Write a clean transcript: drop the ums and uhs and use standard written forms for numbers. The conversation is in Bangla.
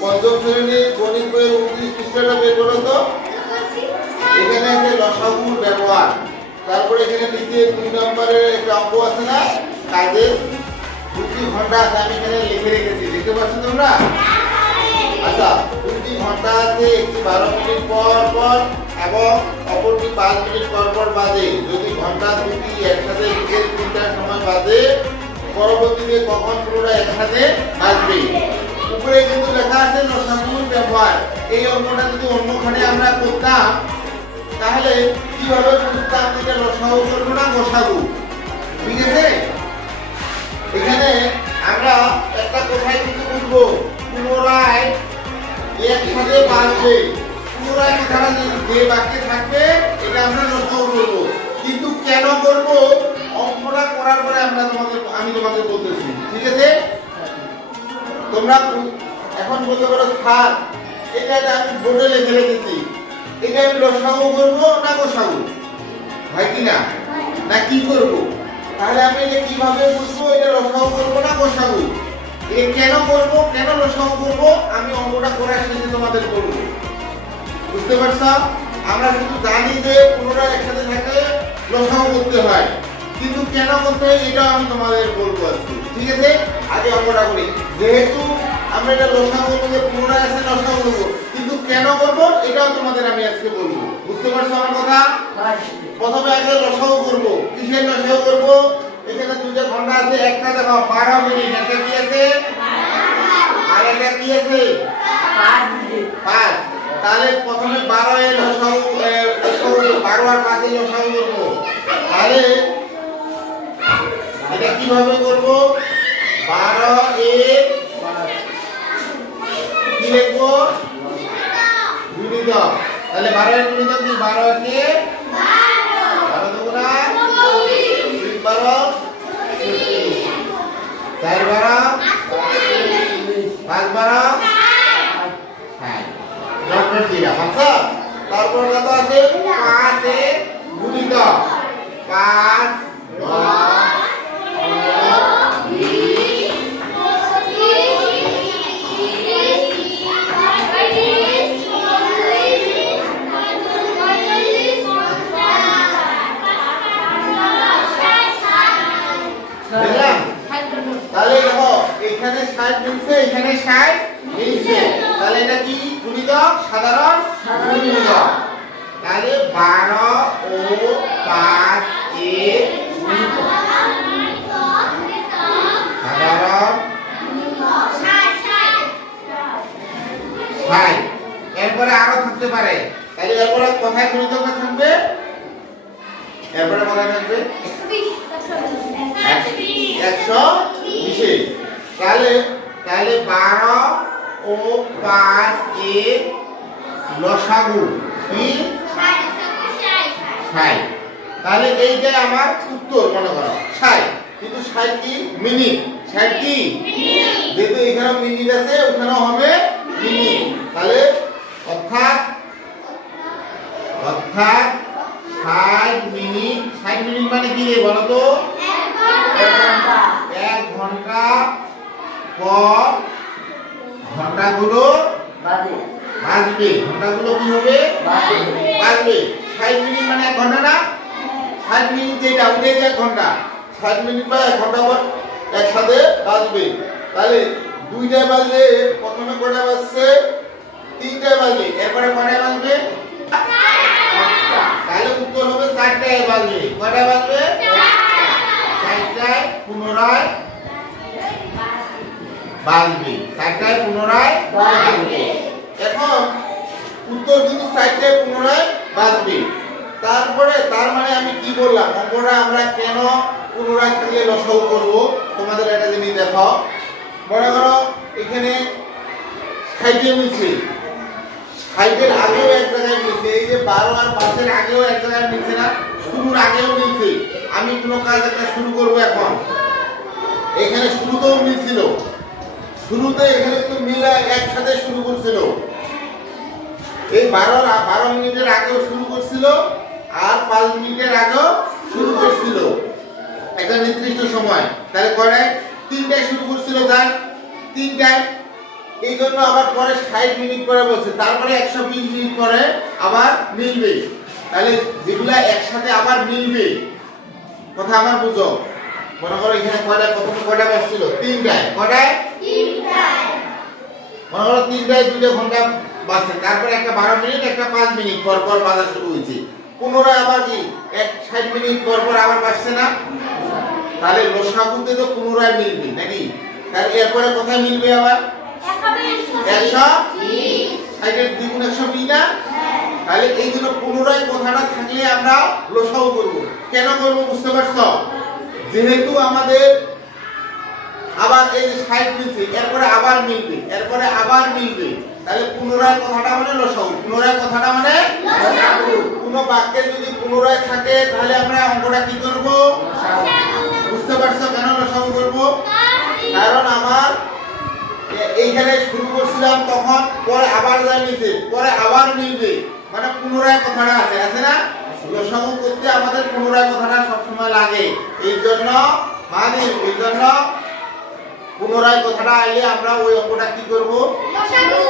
পঞ্চম শ্রেণীর গণিত বইয়ের 29 পৃষ্ঠাটা বের করো তো। এখানে আছে লসাগুর ব্যবহার। তারপরে এখানে নিচে 2 নম্বরের একটা অঙ্ক আছে না, কাজের 2টি ঘন্টা আছে, আমি এখানে লিখে রেখেছি, দেখতে পাচ্ছ তোমরা? আচ্ছা, 2টি ঘন্টা আছে, একটি 12 মিনিট পর পর এবং অপরটি 5 মিনিট পর পর বাজে। যদি ঘন্টা দুটি একসাথে বিকেল 3টার সময় বাজে, পরবর্তীতে কখন পুরোটা একসাথে বাজবে? উপরে কিন্তু লেখা আছে লসাগুর ব্যবহার। এই অঙ্কটা যদি অন্যখানে আমরা করতাম তাহলে কিভাবে বুঝতাম এটা লসাগু করবো না গোসাগু? ঠিক আছে, এখানে আমরা একটা কথাই কিন্তু বুঝবো, পুনরায় একসাথে বাজবে। পুনরায় কথাটা যে বাক্যে থাকবে এটা আমরা লসাগু করবো, কিন্তু কেন করব অঙ্কটা করার পরে আমি তোমাকে বলতেছি। ঠিক আছে, তোমরা এখন বলতে পারো স্যার এটা আমি বোর্ডে লিখে রেখেছি, এটা আমি লসাগু করবো না গোসাগু? হয় কি না? না কি করব? তাহলে আমি এটা কিভাবে বুঝবো এটা লসাগু করবো না গোসাগু? এটা কেন করব, কেন লসাগু করব, আমি অঙ্কটা করার শেষে তোমাদের বলবো। বুঝতে পারছো? আমরা শুধু জানি যে পুনরায় একসাথে থাকলে লসাগু করতে হয়, কিন্তু কেন করতে হয় এটা আমি তোমাদের বলবো আজকে। ঠিক আছে, আগে অঙ্কটা করি। যেহেতু আমরা এটা লসাগু করব, পুনরায় আছে লসাগু করব, কিন্তু কেন করব এটাও তোমাদের আমি আজকে বলবো। বুঝতে পারছো আমার কথা? প্রথমে আগে লসাগু করব। কিসের লসাগু করব? এখানে 2টা ঘন্টা আছে, একটা দেখো 12 মিনিট, একটা কি আছে আর একটা কি আছে 5। তাহলে প্রথমে 12 এর লসাগু 12 আর 5 এর লসাগু করব। তাহলে এটা কিভাবে করব? 12 এর কি লিখবো? গুণিতক। তাহলে 12 এর গুণিতক কি? 12 কে 12 দুগুণা 3 12 4 12 5 12 হ্যাঁ ডক্টর দিরা। আচ্ছা, তারপর কত আছে? 5 এর গুণিতক 5 10 তাহলে দেখো এখানে 60 মিলছে, এখানে 60 মিলছে, তাহলে এটা কি গুণিতক? সাধারণ গুণিতক। তাহলে 12 ও 5 এর গুণিতক সাধারণ 60। এরপরে আরো থাকতে পারে, তাহলে এরপরে কোথায় গুণিতক থাকবে? এরপরে কোথায় থাকবে? 120। তাহলে 12 ও 5 এর লসাগু কি? 60। তাহলে এইটাই আমার উত্তর মনে করো 60, কিন্তু 60 কি মিনিট? 60 কি যেহেতু এখানে মিনিট আছে ওখানেও হবে মিনিট। তাহলে অর্থাৎ 60 মিনিট। 60 মিনিট মানে কি রে বলো তো? 1 ঘন্টা পর ঘন্টাগুলো বাজবে। ঘন্টাগুলো কি হবে? বাজবে। 60 মিনিট মানে 1 ঘন্টা না? 60 মিনিট যেটা ওইটাই 1 ঘন্টা। 60 মিনিট বা 1 ঘন্টা পর একসাথে বাজবে। তাহলে 2টায় বাজলে প্রথমে কয়টা বাজছে? 3টায় বাজবে। এরপরে কয়টায় বাজবে? তাহলে উত্তর হবে 4টায় বাজবে। কয়টায় বাজবে? 4টায় পুনরায় বাজবে। 4টায় পুনরায় বাজবে। এখন উত্তর কিন্তু 4টায় পুনরায় বাজবে। তারপরে তার মানে আমি কি বললাম? অঙ্কটা আমরা কেন পুনরায় থাকলে লসাগু করব তোমাদের একটা জিনিস দেখো। মনে করো এখানে 60 মিলছে, 60 এর আগেও এক জায়গায় মিলছে, এই যে 12 আর 5 এর আগেও এক জায়গায় মিলছে না, শুরুর আগেও মিলছে। আমি কোনো কাজ একটা শুরু করব এখন, এখানে শুরুতেও মিলছিল, শুরুতে এখানে কিন্তু মিলা একসাথে শুরু করছিল, এই 12 মিনিটের আগেও শুরু করছিল আর 5 মিনিটের আগেও শুরু করছিল একটা নির্দিষ্ট সময়। তাহলে কয়টায়? 3টায় শুরু করছিল, তাই 3টায় এই জন্য আবার পরে 60 মিনিট পরে বলছে, তারপরে 120 মিনিট পরে আবার মিলবে। তাহলে যেগুলা একসাথে আবার মিলবে, কথা আমার বুঝো। মনে করো এখানে প্রথমে কয়টা বাজছিল? 3টায়। কয়টায়? 3টায়। মনে করো 3টায় 2 ঘন্টা বাজছে, তারপরে একটা 12 মিনিট একটা 5 মিনিট পর পর বাজা শুরু হয়েছে, পুনরায় আবার কি 60 মিনিট পর পর আবার বাজছে না? তাহলে লসাগুতে তো পুনরায় মিলবে নাকি? তাহলে এরপরে কোথায় মিলবে আবার? 120। 60 দ্বিগুণ 120 না? তাহলে এই জন্য পুনরায় কথাটা থাকলে আমরা লসাগু করব। কেন করব বুঝতে পারছো? যেহেতু আমাদের আবার এই যে 60 মিলছে, এরপরে আবার মিলবে, এরপরে আবার মিলবে, তাহলে পুনরায় কথাটা মানে লসাগু। পুনরায় কথাটা মানে লসাগু। কোন বাক্যে যদি পুনরায় থাকে তাহলে আমরা অঙ্কটা কি করব? বুঝতে পারছো কেন লসাগু করব? কারণ আমার এইখানে শুরু করছিলাম তখন, পরে আবার যায় মিলছে, পরে আবার মিলবে, মানে পুনরায় কথাটা আছে না? লসাগু করতে আমাদের পুনরায় কথাটা সবসময় লাগে। এই জন্য পুনরায় কথাটা আইলে আমরা ওই অঙ্কটা কি করব? লসাগু।